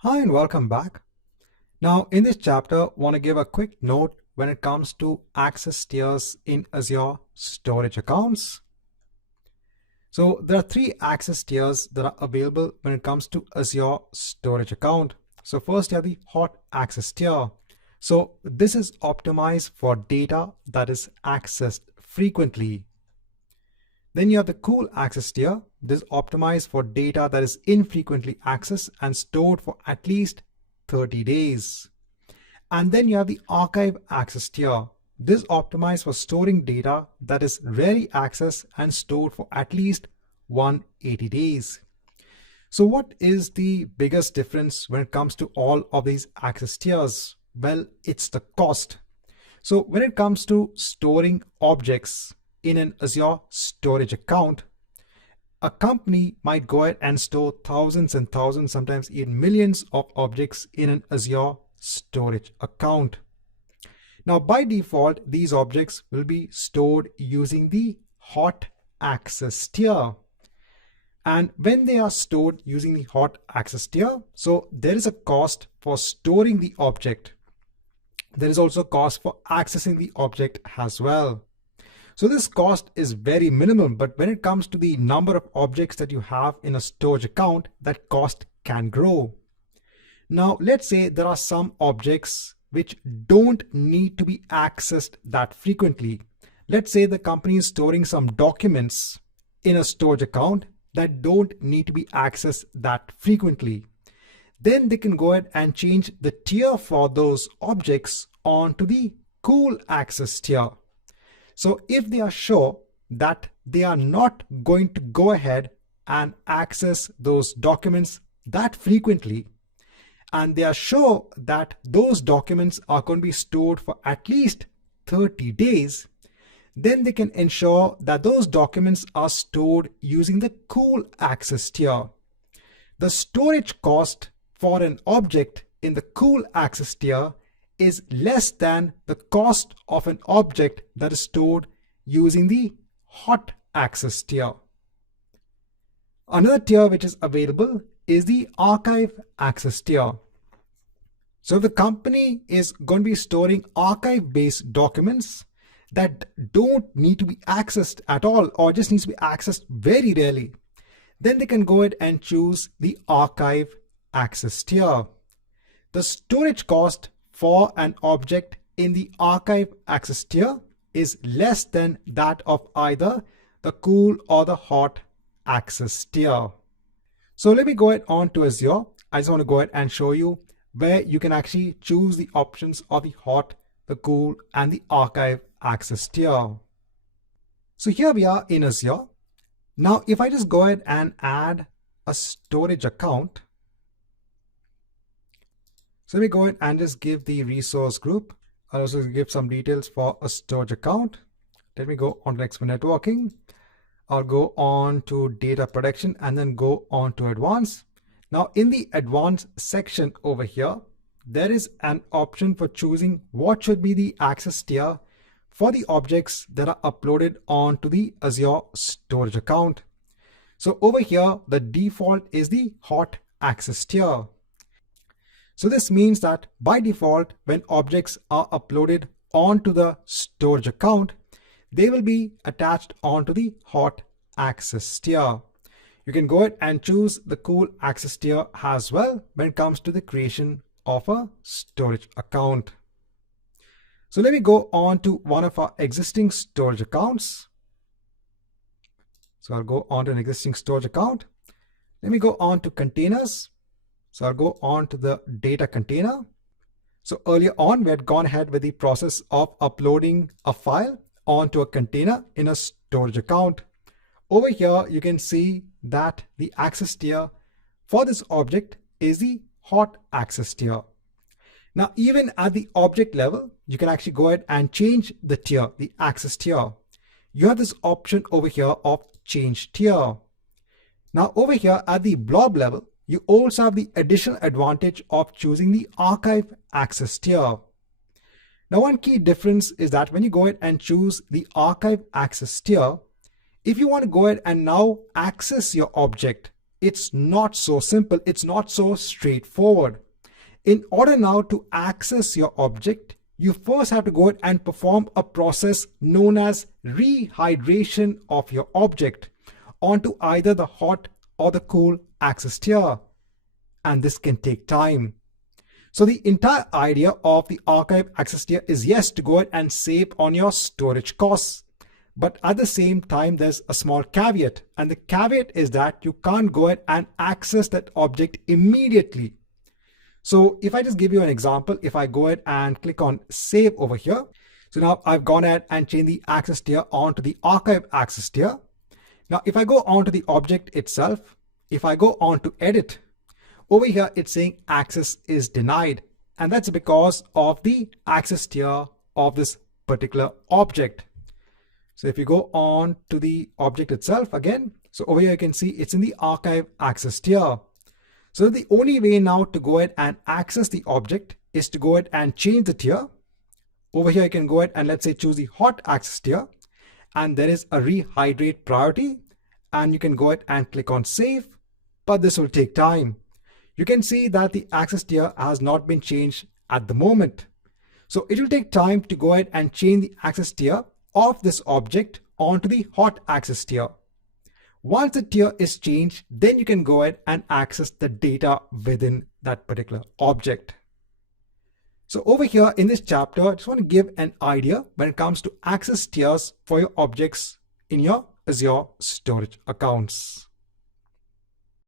Hi and welcome back. Now in this chapter, I want to give a quick note when it comes to access tiers in Azure storage accounts. So there are three access tiers that are available when it comes to Azure storage account. So first you have the hot access tier. So this is optimized for data that is accessed frequently. Then you have the cool access tier. This is optimized for data that is infrequently accessed and stored for at least 30 days. And then you have the archive access tier. This is optimized for storing data that is rarely accessed and stored for at least 180 days. So what is the biggest difference when it comes to all of these access tiers? Well, it's the cost. So when it comes to storing objects in an Azure storage account, a company might go ahead and store thousands and thousands, sometimes even millions of objects in an Azure storage account. Now, by default, these objects will be stored using the hot access tier. And when they are stored using the hot access tier, so there is a cost for storing the object. There is also a cost for accessing the object as well. So this cost is very minimal, but when it comes to the number of objects that you have in a storage account, that cost can grow. Now, let's say there are some objects which don't need to be accessed that frequently. Let's say the company is storing some documents in a storage account that don't need to be accessed that frequently. Then they can go ahead and change the tier for those objects onto the cool access tier. So if they are sure that they are not going to go ahead and access those documents that frequently, and they are sure that those documents are going to be stored for at least 30 days, then they can ensure that those documents are stored using the cool access tier. The storage cost for an object in the cool access tier is less than the cost of an object that is stored using the hot access tier. Another tier which is available is the archive access tier. So the company is going to be storing archive-based documents that don't need to be accessed at all or just needs to be accessed very rarely. Then they can go ahead and choose the archive access tier. The storage cost for an object in the archive access tier is less than that of either the cool or the hot access tier. So let me go ahead on to Azure. I just want to go ahead and show you where you can actually choose the options of the hot, the cool, and the archive access tier. So here we are in Azure. Now, if I just go ahead and add a storage account, so let me go ahead and just give the resource group. I'll also give some details for a storage account. Let me go on to expert networking. I'll go on to data protection and then go on to advanced. Now in the advanced section over here, there is an option for choosing what should be the access tier for the objects that are uploaded onto the Azure storage account. So over here, the default is the hot access tier. So this means that by default, when objects are uploaded onto the storage account, they will be attached onto the hot access tier. You can go ahead and choose the cool access tier as well when it comes to the creation of a storage account. So let me go on to one of our existing storage accounts. So I'll go on to an existing storage account. Let me go on to containers. So I'll go on to the data container. So earlier on, we had gone ahead with the process of uploading a file onto a container in a storage account. Over here, you can see that the access tier for this object is the hot access tier. Now, even at the object level, you can actually go ahead and change the tier, the access tier. You have this option over here of change tier. Now over here at the blob level, you also have the additional advantage of choosing the archive access tier. Now one key difference is that when you go ahead and choose the archive access tier, if you want to go ahead and now access your object it's not so simple. It's not so straightforward. In order now to access your object, you first have to go ahead and perform a process known as rehydration of your object onto either the hot or the cool access tier. And this can take time. So the entire idea of the archive access tier is, yes, to go ahead and save on your storage costs. But at the same time, there's a small caveat. And the caveat is that you can't go ahead and access that object immediately. So if I just give you an example, if I go ahead and click on save over here. So now I've gone ahead and changed the access tier onto the archive access tier. Now, if I go onto the object itself, if I go on to edit, over here, it's saying access is denied. And that's because of the access tier of this particular object. So if you go on to the object itself again, so over here you can see it's in the archive access tier. So the only way now to go ahead and access the object is to go ahead and change the tier. Over here you can go ahead and let's say choose the hot access tier, and there is a rehydrate priority, and you can go ahead and click on save, but this will take time. You can see that the access tier has not been changed at the moment. So it will take time to go ahead and change the access tier of this object onto the hot access tier. Once the tier is changed, then you can go ahead and access the data within that particular object. So over here in this chapter, I just want to give an idea when it comes to access tiers for your objects in your Azure storage accounts.